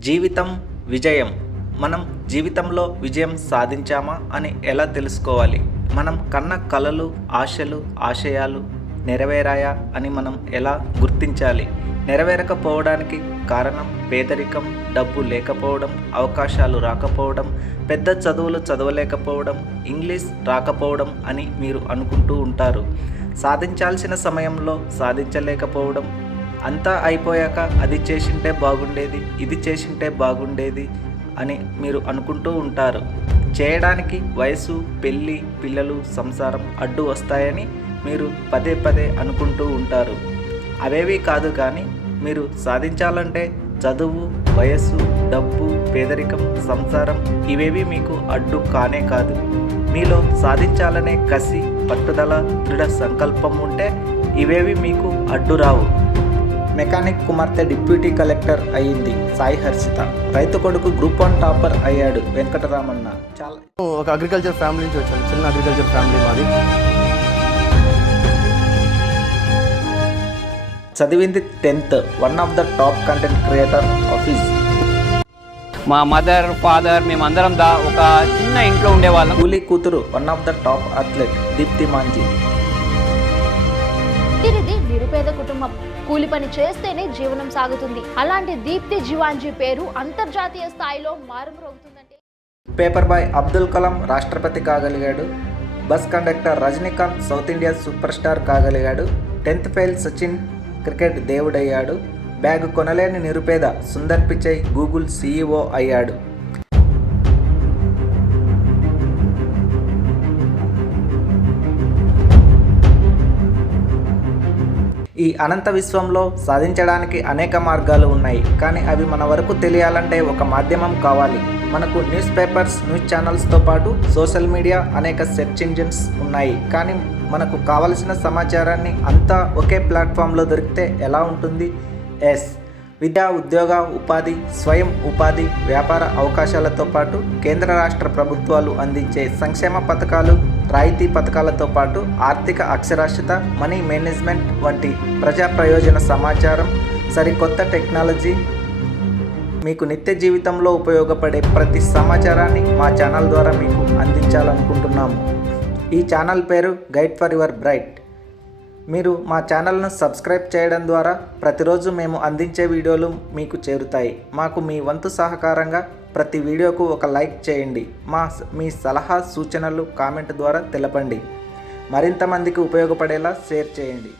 జీవితం విజయం. మనం జీవితంలో విజయం సాధించామా అని ఎలా తెలుసుకోవాలి? మనం కన్న కలలు, ఆశలు, ఆశయాలు నెరవేరాయా అని మనం ఎలా గుర్తించాలి? నెరవేరకపోవడానికి కారణం పేదరికం, డబ్బు లేకపోవడం, అవకాశాలు రాకపోవడం, పెద్ద చదువులు చదవలేకపోవడం, ఇంగ్లీష్ రాకపోవడం అని మీరు అనుకుంటూ ఉంటారు. సాధించాల్సిన సమయంలో సాధించలేకపోవడం, అంతా అయిపోయాక అది చేసింటే బాగుండేది, ఇది చేసింటే బాగుండేది అని మీరు అనుకుంటూ ఉంటారు. చేయడానికి వయసు, పెళ్ళి, పిల్లలు, సంసారం అడ్డు వస్తాయని మీరు పదే పదే అనుకుంటూ ఉంటారు. అవేవి కాదు, కానీ మీరు సాధించాలంటే చదువు, వయస్సు, డబ్బు, పేదరికం, సంసారం ఇవేవి మీకు అడ్డు కానే కాదు. మీలో సాధించాలనే కసి, పట్టుదల, దృఢ సంకల్పం ఉంటే ఇవేవి మీకు అడ్డు రావు. మెకానిక్ కుమార్తె డిప్యూటీ కలెక్టర్ అయ్యింది సాయి హర్షిత. రైతు కొడుకు గ్రూప్ 1 టాపర్ అయ్యాడు వెంకటరామన్న. చాలా ఒక అగ్రికల్చర్ ఫ్యామిలీ నుంచి వచ్చాను. చిన్న అగ్రికల్చర్ ఫ్యామిలీ మాది. చదివింది 10th. One of the top content creator office. మా మదర్, ఫాదర్ మేమందరం ఒక చిన్న ఇంట్లో ఉండేవాళ్ళం. కూలీ కూతురు one of the top athlete Deepti Manji. ఇది నిరుపేద కుటుంబం. కూలి పని చేస్తేనే జీవనం సాగుతుంది. అలాంటి దీప్తి జివాంజీ పేరు అంతర్జాతీయ స్థాయిలో మారుమ్రోగుతుందంటే పేపర్ బాయ్ అబ్దుల్ కలాం రాష్ట్రపతి కాగలిగాడు. Bus conductor Rajinikanth South India super star కాగలిగాడు. 10th ఫెయిల్ సచిన్ క్రికెట్ దేవుడయ్యాడు. బ్యాగ్ కొనలేని నిరుపేద సుందర్ పిచై గూగుల్ CEO అయ్యాడు. ఈ అనంత విశ్వంలో సాధించడానికి అనేక మార్గాలు ఉన్నాయి, కానీ అవి మన వరకు తెలియాలంటే ఒక మాధ్యమం కావాలి. మనకు న్యూస్ పేపర్స్, న్యూస్ ఛానల్స్తో పాటు సోషల్ మీడియా, అనేక సెర్చ్ ఇంజిన్స్ ఉన్నాయి. కానీ మనకు కావలసిన సమాచారాన్ని అంతా ఒకే ప్లాట్ఫామ్లో దొరికితే ఎలా ఉంటుంది? విద్యా, ఉద్యోగ, ఉపాధి, స్వయం ఉపాధి, వ్యాపార అవకాశాలతో పాటు కేంద్ర రాష్ట్ర ప్రభుత్వాలు అందించే సంక్షేమ పథకాలు, రాయితీ పథకాలతో పాటు ఆర్థిక అక్షరాస్యత, మనీ మేనేజ్మెంట్ వంటి ప్రజా ప్రయోజన సమాచారం, సరికొత్త టెక్నాలజీ, మీకు నిత్య జీవితంలో ఉపయోగపడే ప్రతి సమాచారాన్ని మా ఛానల్ ద్వారా మీకు అందించాలనుకుంటున్నాము. ఈ ఛానల్ పేరు గైడ్ ఫర్ యువర్ బ్రైట్. మీరు మా ఛానల్ను సబ్స్క్రైబ్ చేయడం ద్వారా ప్రతిరోజు మేము అందించే వీడియోలు మీకు చేరుతాయి. మాకు మీ వంతు సహకారంగా ప్రతి వీడియోకు ఒక లైక్ చేయండి. మీ సలహా సూచనలు కామెంట్ ద్వారా తెలపండి. మరింత మందికి ఉపయోగపడేలా షేర్ చేయండి.